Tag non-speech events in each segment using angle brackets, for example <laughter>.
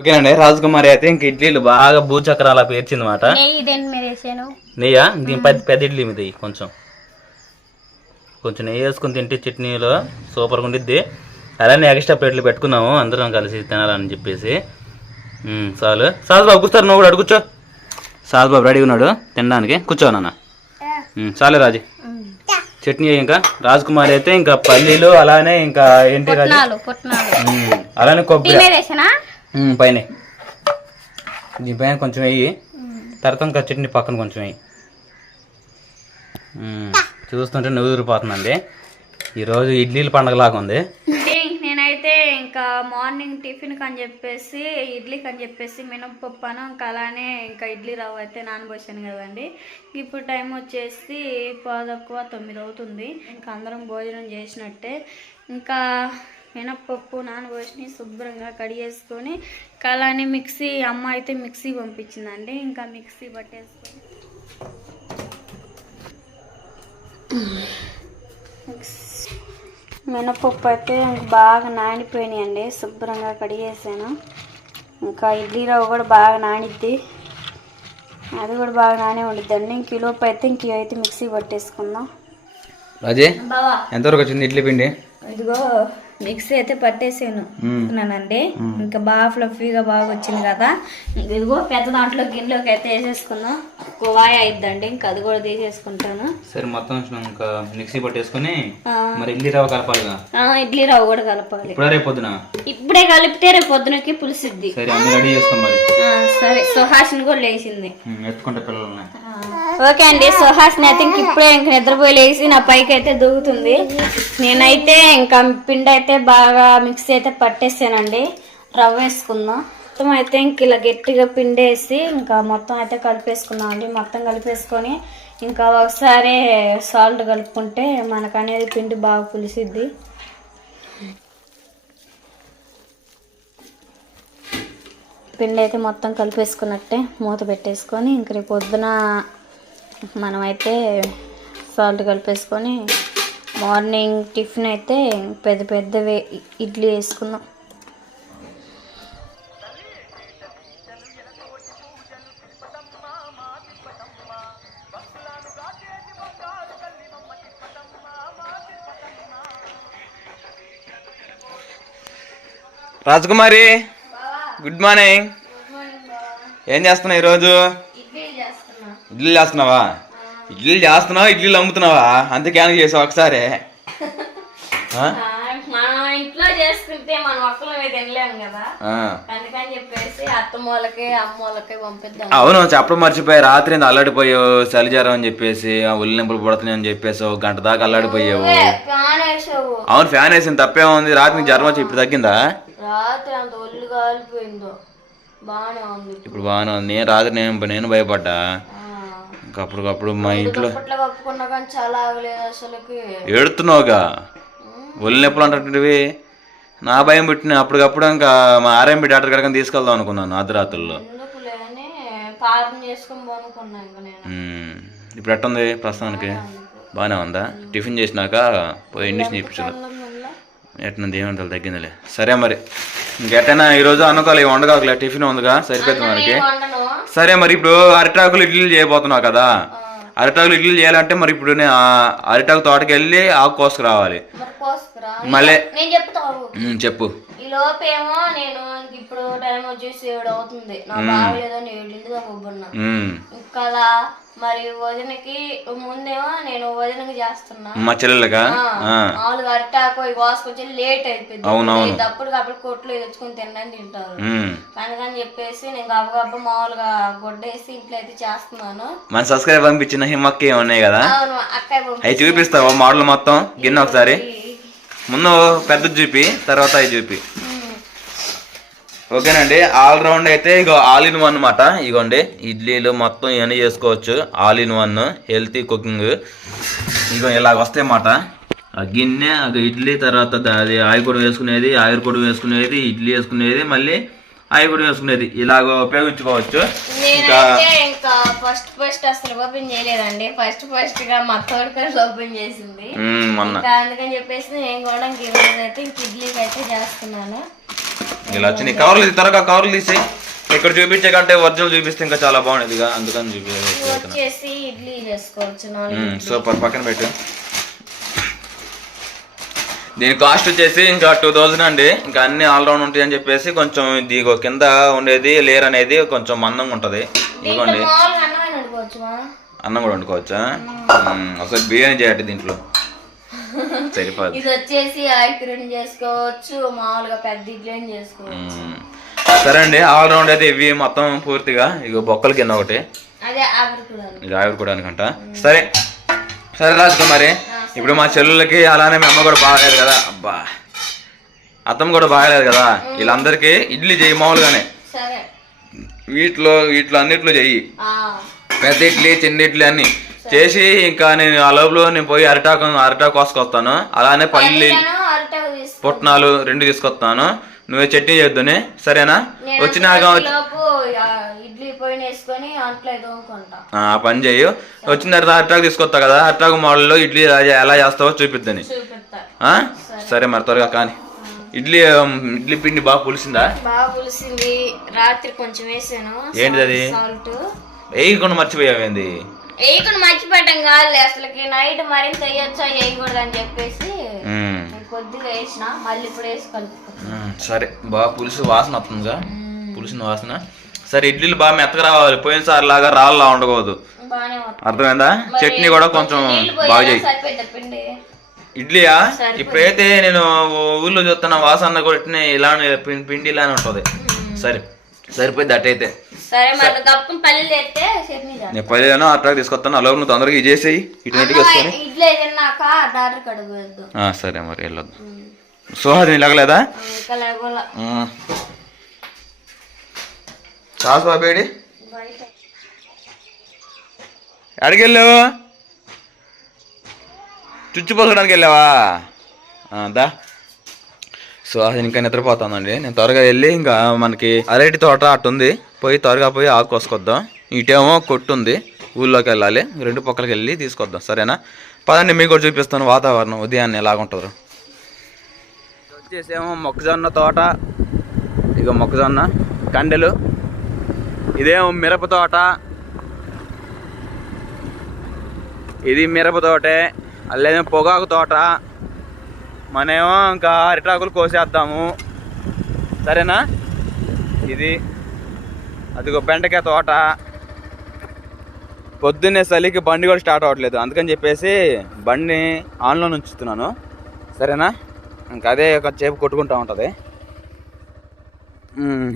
ఓకేనండి రాజకుమారి అయితే ఇంక ఇడ్లీలు బాగా భూచక్రం అలా పేర్చింది అనమాట నెయ్యి? దేని పెద్ద పెద్ద ఇడ్లీ మీద కొంచెం. కొంచెం నెయ్యి వేసుకొని తింటే చట్నీలో సూపర్గా ఉండిద్ది. అలానే ఎక్స్ట్రా ప్లేట్లు పెట్టుకున్నాము అందరం కలిసి తినాలని చెప్పేసి. చాలు. సాజు బాబు కూర్చోరు నువ్వు కూడా కూర్చో. సాజు బాబు రెడీ ఉన్నాడు తినడానికి. కూర్చో నాన్న. చాలే రాజు. చట్నీ ఇంకా. రాజకుమారి అయితే ఇంకా పల్లీలు అలానే ఇంకా ఏంటి రాజు? పుట్నాలు పుట్నాలు. ఉమ్, అలానే కొబ్బరి. పైన. దీనిపైన కొంచెం వేయి. తర్వాత ఇంకా చట్నీ పక్కన కొంచెం వేయి. ఉమ్, చూస్తుంటే నువ్వురిపోతుందండి ఈరోజు ఇడ్లీల పండగలాగా ఉంది. నేనైతే ఇంకా మార్నింగ్ టిఫిన్ అని చెప్పేసి ఇడ్లీకి అని చెప్పేసి మినపప్పు ఇంకా అలానే ఇంకా ఇడ్లీ రవ్వ అయితే నానబోసాను కదండి. ఇప్పుడు టైం వచ్చేసి పదక్కువ తొమ్మిది అవుతుంది ఇంకా అందరం భోజనం చేసినట్టే. ఇంకా మినప్పప్పు నానబోసి శుభ్రంగా కడిగేసుకొని అలానే మిక్సీ అమ్మ అయితే మిక్సీ పంపించిందండి. ఇంకా మిక్సీ పట్టేసుకొని మినపప్పు అయితే ఇంక బాగా నానిపోయినాయండి. శుభ్రంగా కడిగేసాను ఇంకా ఇడ్లీ రవ్వ కూడా బాగా నానిద్ది. అది కూడా బాగా నానే ఉండిద్దండి. ఇంక ఈ లోపు అయితే ఇంక అయితే మిక్సీ పట్టేసుకుందాం. రాజే బావా. ఎంతవరకు వచ్చింది ఇడ్లీ పిండి? ఇదిగో మిక్సీ అయితే పట్టేసాను. ఉన్నానండి ఇంకా బాగా ఫ్లఫీగా బాగా వచ్చింది కదా. ఇదిగో పెద్ద దాంట్లో గిన్నెలోకి అయితే వేసేసుకుందాం ఒక వాయి అయిద్దండి ఇంకా అది కూడా తీసేసుకుంటాను. సరే మొత్తం ఇంకా మిక్సీ పట్టేసుకొని మరి ఇడ్లీ రవ్వ కలపాలిగా ఆ, ఇడ్లీ రవ్వ కూడా కలపాలి. ఇప్పుడే రేపు పొద్దున? ఇప్పుడే కలిపితే రేపు పొద్దునకి పులిసిద్ది. సరే అన్ని రెడీ చేసుకో మరి. ఆ, సరే. సుహాసిని కూడా లేచింది. ఎత్తుకుంటే పిల్లల్ని ఓకే అండి సుహాస్ని అయితే ఇంక ఇప్పుడే ఇంక నిద్రపోయి నా పైకి అయితే దూకుతుంది. నేనైతే ఇంకా పిండి అయితే బాగా మిక్సీ అయితే పట్టేసానండి. రవ్వ వేసుకుందాం. మొత్తం అయితే ఇంక ఇలా గట్టిగా పిండేసి ఇంకా మొత్తం అయితే కలిపేసుకున్నాం అండి. మొత్తం కలిపేసుకొని ఇంకా ఒకసారి సాల్ట్ కలుపుకుంటే మనకు అనేది పిండి బాగా పులిసిద్ది. పిండి అయితే మొత్తం కలిపేసుకున్నట్టే మూత పెట్టేసుకొని ఇంక రేపు పొద్దున మనమైతే సాల్ట్ కలిపేసుకొని మార్నింగ్ టిఫిన్ అయితే పెద్ద పెద్దవి ఇడ్లీ వేసుకుందాం. Rajakumari good morning. ఏం చేస్తున్నావు ఈరోజు? ఇడ్లీలు చేస్తున్నావా ఇడ్లీలు చేస్తున్నావా ఇడ్లీలు అమ్ముతున్నావా అంతే క్యాన్ చేసావు ఒకసారి? ఆ? మనం ఇంట్లో చేసుకుంటే మనం ఒక్కలమే తినలేము కదా. ఆ. అందుకని చెప్పేసి అత్తమ్మోళ్ళకి అమ్మోళ్ళకి పంపిద్దాం. అవును చెప్పడం మర్చిపోయి రాత్రి అల్లాడిపోయావు? చలిజ్వరం అని చెప్పేసి నింపులు పడుతున్నాయి అని చెప్పేసి గంట దాకా అల్లాడిపోయావు. ఫ్యాన్ వేసావు. అవును ఫ్యాన్ వేసింది. తప్పే ఉంది. రాత్రి జ్వరం వచ్చి ఇప్పుడు తగ్గిందా? రాత్రి అంత ఒళ్ళు కాలిపోయిందో. బాగానే ఉంది. ఇప్పుడు బాగానే ఉంది. నేను రాత్రి నేను నేను భయపడ్డా? అప్పటికప్పుడు మా ఇంట్లో దుప్పట్లో కప్పుకున్నా కానీ చాలా ఆగలేదు అసలుకి. ఏడుతున్నావుగా? ఒళ్ళు నొప్పులు అంటున్నవి నా భయం పెట్టిన అప్పటికప్పుడు ఇంకా మా ఆర్ఎంపి డాక్టర్ కాడికి తీసుకెళ్దాం అనుకున్నాను అర్ధరాత్రుల్లో. ఇప్పుడు ఎట్టుంది ప్రస్తుతానికి? బాగానే ఉందా. టిఫిన్ చేసినాక పోయి ఇండిషన్ మళ్ళా ఎట్నుంది ఏమంటారు తగ్గిందిలే సరే మరి. ఇంకెట్టైనా ఈరోజు అనుకోవాలి వండకాకులే టిఫిన్ ఉందిగా సరిపోతుంది మనకి. సరే మరి ఇప్పుడు అరిటాకులు ఇడ్లీలు చేయబోతున్నావు కదా. అరిటాకులు ఇడ్లీలు చేయాలంటే మరి ఇప్పుడు అరిటాకు తోటకి వెళ్ళి ఆకు కోసుకురావాలి. మళ్ళీ చెప్పు. లోపేమో నేను ఇప్పుడు టైం వచ్చేసి ఏడు అవుతుంది. నా ఏడింటిగా ఇంకా అలా మరి వదినకి ముందేమో నేను వదినకి చేస్తున్నా. మా చెల్లెలుగా మామూలుగా అరిటాకు ఇవి కోసుకొచ్చి లేట్ అయిపోయింది. అవునవును. ఇది అప్పటికప్పుడు కొట్లు తెచ్చుకొని తినడానికి తింటారు. అందుకని చెప్పేసి నేను గబగబ మామూలుగా గొడ్డేసి ఇంట్లో అయితే చేస్తున్నాను. మన సబ్స్క్రైబ్ పంపించిన హిమ్మక్కి ఉన్నాయి కదా? అవి చూపిస్తావా మోడల్ మొత్తం? గిన్నె ఒకసారి. ముందు పెద్దది చూపి తర్వాత అవి చూపి. ఓకేనండి ఆల్ రౌండ్ అయితే ఇగో ఆల్ ఇన్ వన్ అనమాట ఇగోండి ఇడ్లీలు మొత్తం ఇవన్నీ చేసుకోవచ్చు. All in one healthy cooking. ఇగో ఇలాగ వస్తాయి అన్నమాట. ఆ గిన్నె ఇడ్లీ తర్వాత అది ఆయిపొడి వేసుకునేది ఆయిర్ పొడి వేసుకునేది ఇడ్లీ వేసుకునేది మళ్ళీ ఆయిపొడి వేసుకునేది. ఇలాగ ఉపయోగించుకోవచ్చు. ఇంకా ఫస్ట్ ఫస్ట్ అసలు ఓపెన్ చేయలేదండి. ఫస్ట్ ఫస్ట్గా మా ఓపెన్ చేసింది. మొన్న. అందుకని చెప్పేసి నేను కూడా ఇంక ఇడ్లీకి అయితే చేస్తున్నాను. ఇలా వచ్చినాయి. కవర్లు త్వరగా కవర్లు తీసి ఇక్కడ చూపించే కంటే ఒరిజినల్ చూపిస్తే ఇంకా చాలా బాగుండేదిగా అందుకని సూపర్. పక్కన పెట్టు. దీని కాస్ట్ వచ్చేసి ఇంకా టూ థౌజండ్ అండి. ఇంకా అన్ని ఆల్రౌండ్ ఉంటాయి అని చెప్పేసి కొంచెం దీగో కింద ఉండేది లేయర్ అనేది కొంచెం మందంగా ఉంటుంది. ఇదిగోండి. అన్నం కూడా వండుకోవచ్చా? ఒకసారి బిర్యానీ చేయండి దీంట్లో. సరిపోదు. ఇది వచ్చేసి చేసుకోవచ్చు మామూలుగా పెద్ద చేసుకోవచ్చు. మ్మ్. సరే అండి ఆల్రౌండ్ అయితే ఇవి మొత్తం పూర్తిగా ఇగో బొక్కల కింద ఒకటి. అదే ఆవిరి కూడా. ఆవిరుకోవడానికంట సరే. సరే రాజుకో మరి. ఇప్పుడు మా చెల్లెలకి అలానే మీ అమ్మ కూడా బాగాలేదు కదా. అబ్బా. అత్తమ్మ కూడా బాగాలేదు కదా. వీళ్ళందరికీ ఇడ్లీ చెయ్యి మామూలుగానే. వీటిలో వీటిలో అన్నిట్లో చెయ్యి పెద్ద ఇడ్లీ చిన్న ఇడ్లీ అన్ని. చేసి ఇంకా నేను ఆ లోపల నేను పోయి అరిటాకు అరిటాకు కోసుకొస్తాను. అలానే పల్లి పుట్నాలు రెండు తీసుకొస్తాను. నువ్వే చట్నీ చేద్దుని. సరేనా? వచ్చినాక పని చెయ్యి. వచ్చిన తర్వాత అరిటాకు తీసుకొస్తా కదా. అరిటాకు మోడల్లో ఇడ్లీ ఎలా చేస్తావో చూపిద్దని? సరే. మరి త్వరగా కానీ. ఇడ్లీ ఇడ్లీ పిండి బాగా పులిసిందా? బాగా పులిసింది. రాత్రి కొంచెం వేసాను. ఏంటిది అది? వేయకుండా మర్చిపోయావేంది? వేయకుండా మర్చిపెట్టం కాదు అసలుకి నైట్ మరింత వేయొచ్చా వేయకూడదు అని చెప్పేసి కొద్దిగా వేసిన మళ్ళీ ఇప్పుడు వేసి కలుపుకుంటా ఉమ్, సరే. బాగా పులుసు వాసన వస్తుందిగా. పులిసిన వాసన. సరే ఇడ్లీలు బాగా మెత్తగా రావాలి. పోయినసారి లాగా రాళ్ళలా ఉండకూడదు. అర్థమైందా? చట్నీ కూడా కొంచెం బాగా చేయి. ఇడ్లీయా. ఇప్పుడైతే నేను ఊళ్ళో చూస్తున్న వాసన కొట్టిన ఇలానే పిం- పిండి ఇలానే ఉంటది. సరే. సరిపోయింది అట్టయితే సరే పల్లీలు ఎత్తే చట్నీ చేద్దాం. నేను పదివేను అట్లా తీసుకొస్తాను. అలా నువ్వు తొందరగా ఇది చేసేయి. ఇటు నీట్గా అమ్మ, వేసుకొని ఇడ్లీ తిన్నాక డాక్టర్ కడుగు వేద్దాం ఆ, సరే మరి వెళ్ళొద్దు. సోహాది లేగలేదా ఇంకా లేకపోలా చాలు బాబేడి ఎక్కడికి వెళ్ళావు? చుచ్చిపోసడానికి వెళ్ళావా? దా. సో అది ఇంకా నిద్రపోతానండి నేను త్వరగా వెళ్ళి ఇంకా మనకి అరటి తోట అటుంది పోయి త్వరగా పోయి ఆకు కోసుకొద్దాం. ఇటేమో కొట్టు ఉంది. ఊళ్ళోకి వెళ్ళాలి. రెండు పక్కలకి వెళ్ళి తీసుకొద్దాం. సరేనా? పదండి మీకు కూడా చూపిస్తాను వాతావరణం ఉదయాన్నే ఎలాగుంటుందో. వచ్చేసేమో మొక్కజొన్న తోట. ఇక మొక్కజొన్న కండెలు. ఇదేమో మిరప తోట. ఇది మిరప తోటే. అల్లేదేమో పొగాకు తోట. మనమేమో ఇంకా అరిటాకులు కోసేద్దాము. సరేనా? ఇది. అదిగో బెండకాయ తోట. పొద్దున్నే చలికి బండి కూడా స్టార్ట్ అవ్వట్లేదు. అందుకని చెప్పేసి బండిని ఆన్లో ఉంచుతున్నాను సరేనా? ఇంకా అదే ఒక చేపు కొట్టుకుంటూ ఉంటుంది.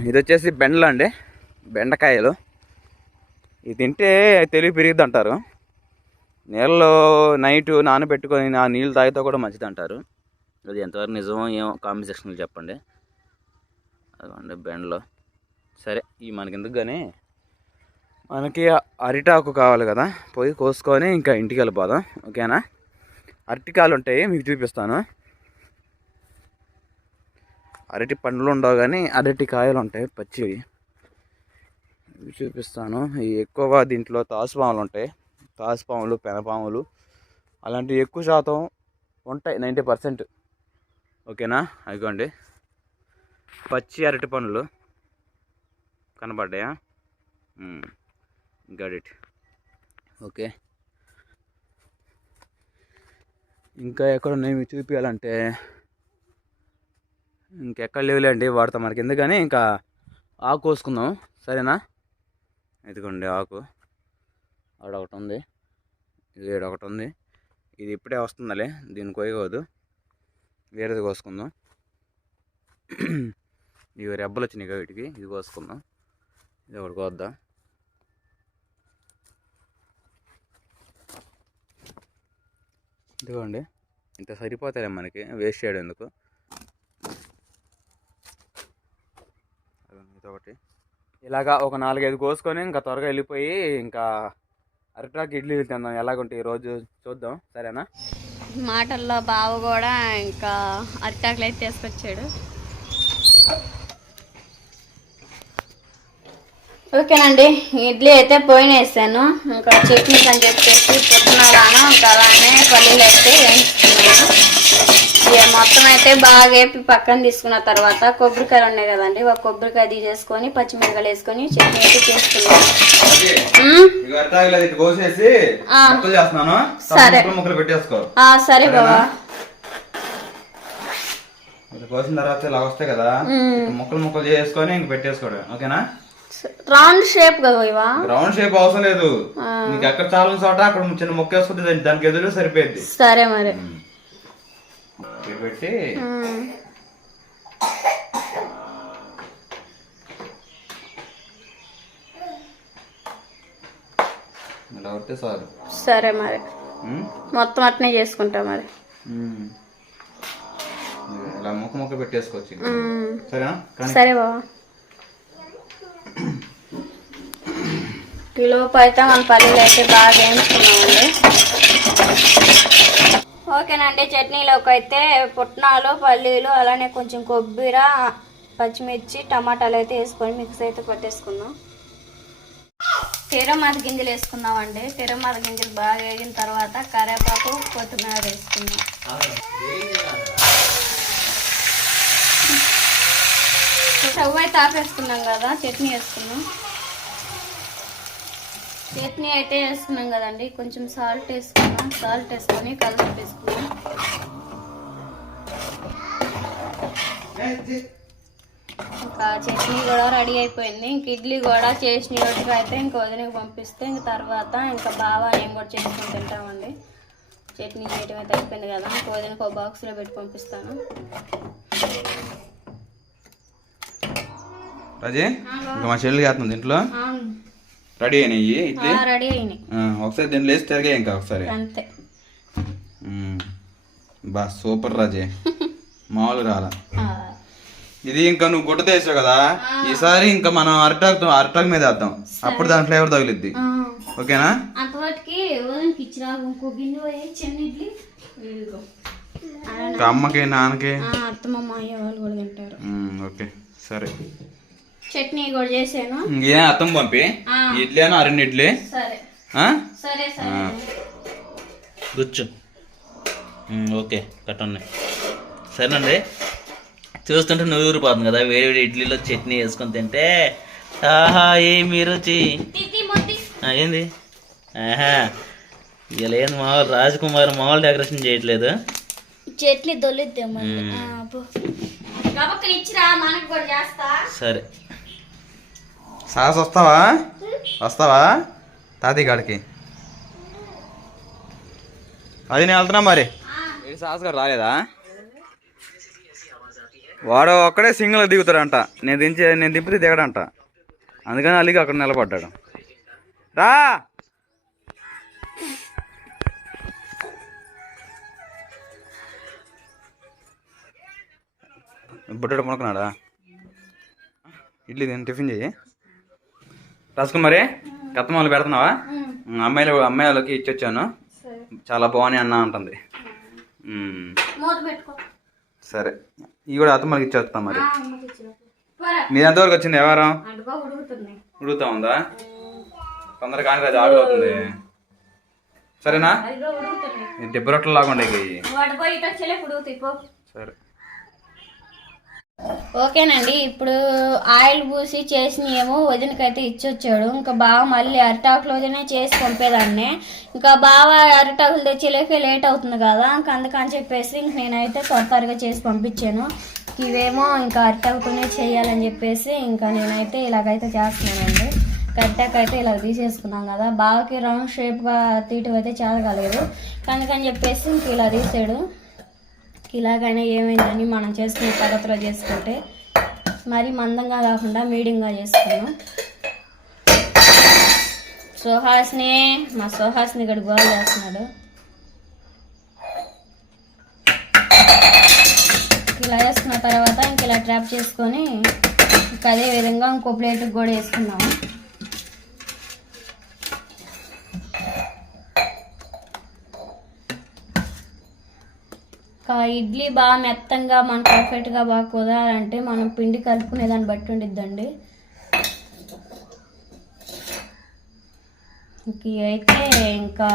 ఇది వచ్చేసి బెండలు అండి. బెండకాయలు. ఇది తింటే తెలివి పెరిగిద్ది అంటారు నీళ్ళలో నైట్ నానబెట్టుకొని ఆ నీళ్ళు తాగితే కూడా మంచిది అంటారు అది ఎంతవరకు నిజమో ఏమో కామెంట్ సెక్షన్లో చెప్పండి. అదిగోండి బెండ్లో. సరే ఈ మనకెందుకు కానీ మనకి అరిటాకు కావాలి కదా. పోయి కోసుకొని ఇంకా ఇంటికి వెళ్ళిపోదాం. ఓకేనా? అరటికాయలు ఉంటాయి మీకు చూపిస్తాను. అరటి పండ్లు ఉండవు కానీ అరటి కాయలు ఉంటాయి పచ్చివి. ఇవి చూపిస్తాను. ఎక్కువగా దీంట్లో తాసుపాములు ఉంటాయి. తాసుపాములు పెనపాములు అలాంటివి ఎక్కువ శాతం ఉంటాయి నైంటీ పర్సెంట్. ఓకేనా? అదిగోండి పచ్చి అరటి పండ్లు కనబడ్డాయా? Got it okay. ఇంకా ఎక్కడ ఉన్నాయి మీకు చూపించాలంటే ఇంకెక్కడ లేవులేండి వాడతాం మనకి. ఎందుకని ఇంకా ఆకు కోసుకుందాం. సరేనా? ఇదిగోండి ఆకు. ఆడొకటి ఉంది ఇది ఒకటి ఉంది ఇది ఇప్పుడే వస్తుందిలే దీన్ని కోయకూడదు వేరేది కోసుకుందాం. ఇవి రెబ్బలు వచ్చినాయి వీటికి ఇది కోసుకుందాం. ఇది ఒకటి కోద్దాం. ఇదిగోండి ఇంత సరిపోతాయి మనకి వేస్ట్ చేయడం ఎందుకు? ఇదొకటి. ఇలాగా ఒక నాలుగైదు కోసుకొని ఇంకా త్వరగా వెళ్ళిపోయి ఇంకా అరటాకు ఇడ్లీ తిందాం ఎలాగుంటాయి ఈరోజు చూద్దాం సరేనా? మాటల్లో బావ కూడా ఇంకా అరిటాకులు అయితే తీసుకొచ్చాడు. ఓకేనండి ఇడ్లీ అయితే పోయిన వేసాను. ఇంకా చట్నీస్ అని చెప్పేసి పుట్టినాలను ఇంకా అలానే పల్లీలు అయితే వేయించుకున్నాను. మొత్తం అయితే బాగా వేపి పక్కన తీసుకున్న తర్వాత కొబ్బరికాయలు ఉన్నాయి కదండి. ఒక కొబ్బరికాయ తీసేసుకొని పచ్చిమిరకాయలు వేసుకొని చట్నీ అయితే చేసుకున్నాం సరే. సరే బావా. ఇటు కోసిన తర్వాత ఇలా వస్తాయి కదా. ముక్కలు ముక్కలు చేసుకొని ఇంక పెట్టేసుకోవడం ఓకేనా? రౌండ్ షేప్ కదా ఇవా? రౌండ్ షేప్ అవసరం లేదు. నీకు ఎక్కడ చాలా చోట అక్కడ చిన్న ముక్క వేసుకుంటే దాని- దానికి ఎదురు సరిపోయింది సరే మరి. పెట్టి ఉమ్. ఇలా వస్తే చాలు సరే మరి. మొత్తం అట్నే చేసుకుంటా మరి. ఇలా ముక్క పెట్టేసుకోవచ్చు. సరేనా సరే బావా కిలోపు అయితే మన పల్లీలు అయితే బాగా వేయించుకున్నామండి ఓకేనండి చట్నీలోకి అయితే పుట్నాలు పల్లీలు అలానే కొంచెం కొబ్బరి పచ్చిమిర్చి టమాటాలు అయితే వేసుకొని మిక్స్ అయితే పట్టేసుకుందాం తిరమాత గింజలు వేసుకుందామండి. తిరమాత గింజలు బాగా వేగిన తర్వాత కరివేపాకు కొత్తిమీర వేసుకుందాం. స్టవ్ అయితే ఆపేసుకున్నాం కదా చట్నీ వేసుకున్నాం చట్నీ అయితే వేసుకున్నాం కదండి. కొంచెం సాల్ట్ వేసుకున్నాం. సాల్ట్ వేసుకొని కలిసి వేసుకున్నాం ఇంకా చట్నీ కూడా రెడీ అయిపోయింది. ఇంక ఇడ్లీ కూడా చేసిన రోజుకి అయితే ఇంక వదినకి పంపిస్తే ఇంక తర్వాత ఇంకా బాగా నేను కూడా చేసుకొని తింటామండి. చట్నీ చేయటం అయితే అయిపోయింది కదా. ఇంక వదినకి ఒక బాక్స్లో పెట్టి పంపిస్తాను. రాజే ఇంకా మా చెల్లి చేస్తుంది ఇంట్లో? రెడీ అయినాయి ఇడ్లీ రెడీ అయినాయి. ఒకసారి దీంట్లో వేసి తిరిగాయి ఇంకా ఒకసారి. అంతే. బా సూపర్ రాజే. <laughs> మామూలు రాలా. ఇది ఇంకా నువ్వు గుడ్డ తీసావు కదా? ఈసారి ఇంకా మనం అరటాక్ అరటాక్ మీద వేద్దాం. అప్పుడు దాని ఫ్లేవర్ తగిలిద్ది. ఓకేనా? అమ్మకి నాన్నకి. ఆ, అత్తమ్మ అయ్య వాళ్ళు కూడా తింటారు. Um, okay. సరే. చట్నీ కూడా ఇంకేం అత్తం పంపి. ఇడ్లీ అను రెండు ఇడ్లీ? సరే. ఆ? సరే సరే. గుచ్చు ఓకే కట్టండి సరేనండి. చూస్తుంటే నువ్వు ఊరిపోతుంది కదా వేడి వేడి ఇడ్లీలో చట్నీ వేసుకొని తింటే. ఆహా ఏమి రుచి తిత్తి మొత్తి. ఆ, ఏంది? ఆహా. ఇలా ఏంది మామూలు రాజ్ కుమార్ మామూలు డెకరేషన్ చేయట్లేదు. చట్నీ దొల్లిద్దాం సరే. సాస్ వస్తావా? వస్తావా? తాతయ్య కాడికి. అది నేను వెళ్తున్నా మరి. సాస్ గారు రాలేదా? వాడు ఒక్కడే సింగిల్ దిగుతాడంట. నేను దించే నేను దింపితే దిగడంట. అందుకని అలిగి అక్కడ నిలబడ్డాడు. రా! బుట్టడు కొనుక్కున్నాడా ఇడ్లీ తిని టిఫిన్ చెయ్యి. రాసుకుమారి కత్తమాలు పెడుతున్నావా? అమ్మాయిలు అమ్మాయిలకి ఇచ్చొచ్చాను. చాలా బాగున్నాయి అన్న పెట్టుకో. సరే. ఇవి కూడా అత్తమ్మకి ఇచ్చేస్తాం మరి. మీరు ఎంతవరకు వచ్చింది వ్యవహారం? ఉడుగుతా ఉందా? తొందరగా కానీ అది ఆగు అవుతుంది. సరేనా? అదిగో ఉడుకుతున్నాయి. ఈ దెబ్బ రొట్టెలు లాగా ఉండే ఇవి. వాడు పోయి ఇటు వచ్చేలే ఉడుకుతాయి పో. సరే. ఓకేనండి ఇప్పుడు ఆయిల్ పూసి చేసిన ఏమో వదినకైతే ఇచ్చొచ్చాడు. ఇంకా బావ మళ్ళీ అరిటాకులోనే చేసి పంపేదాన్ని ఇంకా బావ అరిటాకులు తెచ్చేలోకే లేట్ అవుతుంది కదా ఇంకా అందుకని చెప్పేసి ఇంక నేనైతే త్వర త్వరగా చేసి పంపించాను. ఇవేమో ఇంకా అరిటాకునే చేయాలని చెప్పేసి ఇంకా నేనైతే ఇలాగైతే చేస్తున్నానండి. కట్టాక అయితే ఇలా తీసేసుకున్నాం కదా బావకి రౌండ్ షేప్గా తీయటం అయితే చాలా కాలేదు అందుకని చెప్పేసి ఇంక ఇలా తీసాడు. ఇలాగైనా ఏమైందని మనం చేసుకునే పద్ధతిలో చేసుకుంటే మరీ మందంగా కాకుండా మీడియంగా చేసుకున్నాం సుహాస్ని మా సుహాస్ని ఇక్కడ గోల్ చేస్తున్నాడు. ఇలా వేసుకున్న తర్వాత ఇంక ఇలా ట్రాప్ చేసుకొని ఇంకా అదే విధంగా ఇంకో ప్లేట్కి కూడా వేసుకున్నాము ఇడ్లీ బాగా మెత్తంగా మనం పర్ఫెక్ట్గా బాగా కుదరాలంటే మనం పిండి కలుపుకునే దాన్ని బట్టి ఉండిద్దండి. ఇంక అయితే ఇంకా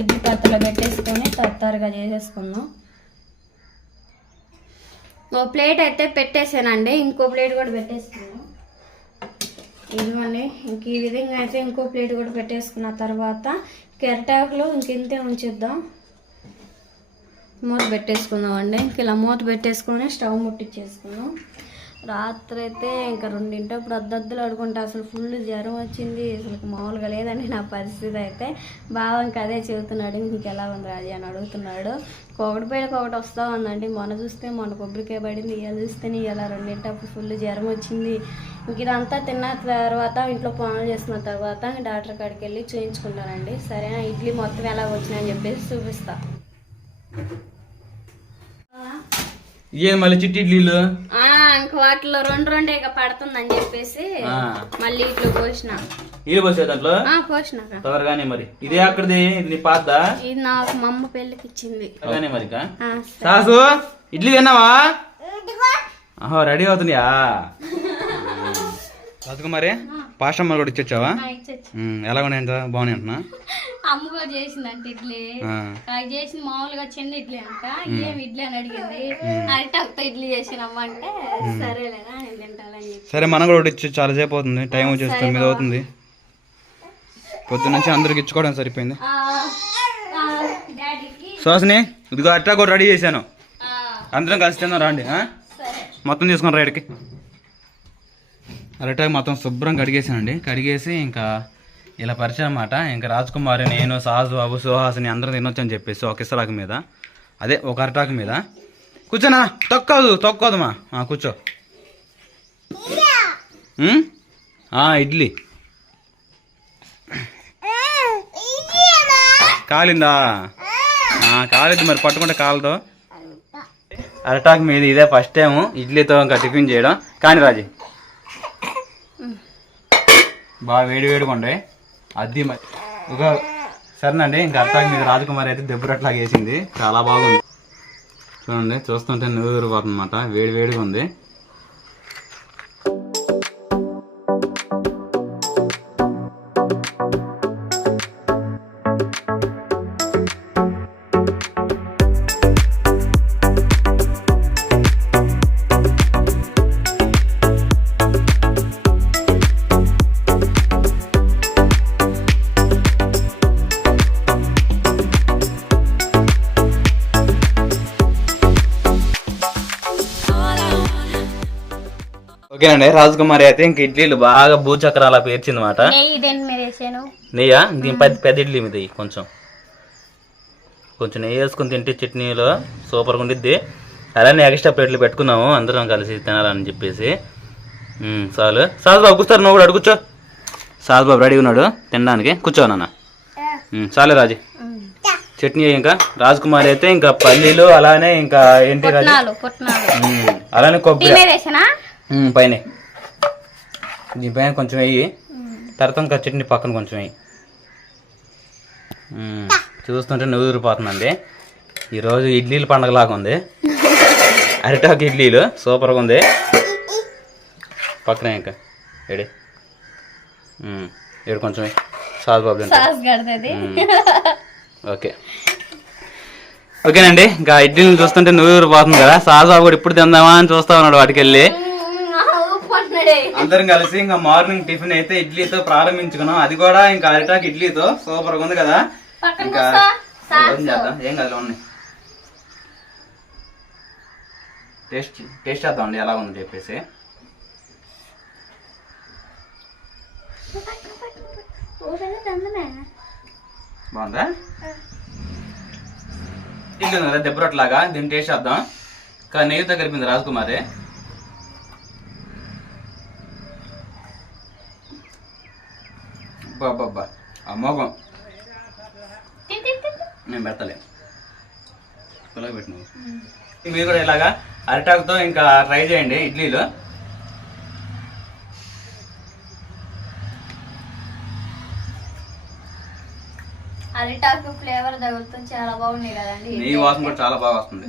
ఇడ్లీ పాత్రలో పెట్టేసుకొని తత్తరగా చేసేసుకుందాం. ఓ ప్లేట్ అయితే పెట్టేసానండి ఇంకో ప్లేట్ కూడా పెట్టేసుకున్నాను ఇదిగోండి ఇంక ఈ విధంగా అయితే ఇంకో ప్లేట్ కూడా పెట్టేసుకున్న తర్వాత కెరటాకులు ఇంకెంతే ఉంచిద్దాం. మూత పెట్టేసుకుందాం అండి. ఇంక ఇలా మూత పెట్టేసుకొని స్టవ్ ముట్టించేసుకుందాం రాత్రి అయితే ఇంకా రెండింటప్పుడు అద్దద్దులు ఆడుకుంటే అసలు ఫుల్ జ్వరం వచ్చింది. అసలు మామూలుగా లేదండి నా పరిస్థితి అయితే. బావ ఇంకా అదే చెబుతున్నాడు ఇంక ఎలా ఉంది రాజీ? అని అడుగుతున్నాడు. ఒకటి పేరుకి ఒకటి వస్తూ ఉందండి. మొన్న చూస్తే మొన్న కొబ్బరికాయ పడింది ఇలా చూస్తేనే ఇలా రెండింటప్పుడు ఫుల్ జ్వరం వచ్చింది. ఇంక ఇదంతా తిన్న తర్వాత ఇంట్లో పనులు చేసిన తర్వాత డాక్టర్ కాడికి వెళ్ళి చూయించుకుంటానండి. సరేనా? ఇడ్లీ మొత్తం ఎలా వచ్చినాయని చెప్పేసి చూపిస్తాను ఏం మళ్ళీ చిట్టి ఇడ్లీలు? ఇంక వాటిలో రెండు రెండే ఇక పడుతుందని చెప్పేసి ఆ. మళ్ళీ ఇట్లా పోసిన నీళ్ళు పోసే దాంట్లో? ఆ, పోసినాక త్వరగానే మరి. ఇదే అక్కడిది ఇది నీ పాతదా? ఇది నాకు మా అమ్మ పెళ్ళికి ఇచ్చింది. త్వరగానే మరి. సాసు ఇడ్లీ తిన్నావా? ఆహో రెడీ అవుతుందియా రాజకుమారి <laughs> పాస్టమ్మ కూడా ఇచ్చొచ్చావా ఆ, ఇచ్చొచ్చు. ఉమ్, ఎలా ఉన్నాయి బాగున్నాయి అంటున్నా <laughs> అమ్మ కూడా చేసిందంట ఇడ్లీ. అది చేసింది మామూలుగా చిన్న ఇడ్లీ అంట. ఏం ఇడ్లీ అని అడిగింది. అరిటాకుతో ఇడ్లీ చేసినమ్మ అంటే సరేలేనా నేను తింటాలని సరే మనం కూడా ఇచ్చి చాలా సేపు అవుతుంది. టైం వచ్చేసి తొమ్మిది అవుతుంది. పొద్దు నుంచి అందరికి ఇచ్చుకోవడం సరిపోయింది. సుహాసిని ఇదిగో అట్టా కూడా రెడీ చేశాను. అందరం కలిసి తిందాం రండి మొత్తం తీసుకుని రైడ్కి అరటాకు మొత్తం శుభ్రం కడిగేసానండి కడిగేసి ఇంకా ఇలా పరిచయం అన్నమాట. ఇంకా రాజ్కుమారి నేను సాహస్ బాబు సుహాసిని అందరం తినొచ్చు అని చెప్పేసి ఒక ఇసరాకు మీద. అదే ఒక అరటాకు మీద. కూర్చోనా? తొక్కదు తొక్కదు మా కూర్చో. ఇడ్లీ. కాలిందా? కాలేదు మరి పట్టుకుంటే కాలదు. అరటాక్ మీద ఇదే ఫస్ట్ టైము. ఇడ్లీతో ఇంకా టిఫిన్ చేయడం. కానీ రాజీ. బాగా వేడి వేడిగా ఉండే. అది ఒక సరేనండి ఇంకా అరటాక్ మీద రాజకుమారి అయితే దెబ్బరట్లాగా వేసింది. చాలా బాగుంది. చూడండి చూస్తుంటే నూరు అనమాట వేడి వేడిగా ఉంది. ఓకేనండి రాజకుమారి అయితే ఇంక ఇడ్లీలు బాగా భూచక్రాల పేర్చింది అనమాట నెయ్యి? దేని పెద్ద పెద్ద ఇడ్లీ మీద కొంచెం. కొంచెం నెయ్యి వేసుకొని తింటే చట్నీలో సూపర్గా ఉండిద్ది. అలానే ఎక్స్ట్రా ప్లేట్లు పెట్టుకున్నాము అందరం కలిసి తినాలని చెప్పేసి. చాలు. సాజు బాబు కూర్చోరు నువ్వు కూడా అడు కూర్చో. సాజు బాబు రెడీ ఉన్నాడు తినడానికి. కూర్చో నాన్న. చాలే రాజీ. చట్నీ ఇంకా. రాజకుమారి అయితే ఇంకా పల్లీలు అలానే ఇంకా ఏంటి అలానే కొబ్బరి. పైన. దీనిపైన కొంచెం వేయి. తర్వాత ఇంకా చట్నీ పక్కన కొంచెం వేయి. చూస్తుంటే నవ్వురిపోతుందండి ఈరోజు ఇడ్లీలు పండగలాగా ఉంది. అరిటాకు ఇడ్లీలు సూపర్గా ఉంది. పక్కనే ఇంకా. ఏడి? ఏడు కొంచెం బాబు. సాస్ కడుతుంది. ఓకే. ఓకేనండి ఇంకా ఇడ్లీలు చూస్తుంటే నవ్వురు పోతుంది కదా. సాగు బాబు కూడా ఇప్పుడు తిందామా అని చూస్తా ఉన్నాడు వాటికి వెళ్ళి అందరం కలిసి ఇంకా మార్నింగ్ టిఫిన్ అయితే ఇడ్లీతో ప్రారంభించుకున్నాం. అది కూడా ఇంకా అరిటాక్ ఇడ్లీతో. సూపర్ ఉంది కదా. ఇంకా చేద్దాం. ఏం కాదు ఉన్నాయి? టేస్ట్ టేస్ట్ చేద్దాం అండి. ఎలా ఉంది చెప్పేసి. బాగుందా? ఇల్లు కదా దెబ్బరట్లాగా దీన్ని టేస్ట్ చేద్దాం. కానీ నెయ్యితో కలిపింది రాజకుమారి. బాబ్బా ఆ మోగం. నేను పెడతలే. పెట్టిన మీరు కూడా ఇలాగా అరిటాకుతో ఇంకా ట్రై చేయండి ఇడ్లీలు. అరిటాకు ఫ్లేవర్ తగులుతుంది చాలా బాగున్నాయి కదండి నెయ్యి వాసన కూడా చాలా బాగా వస్తుంది.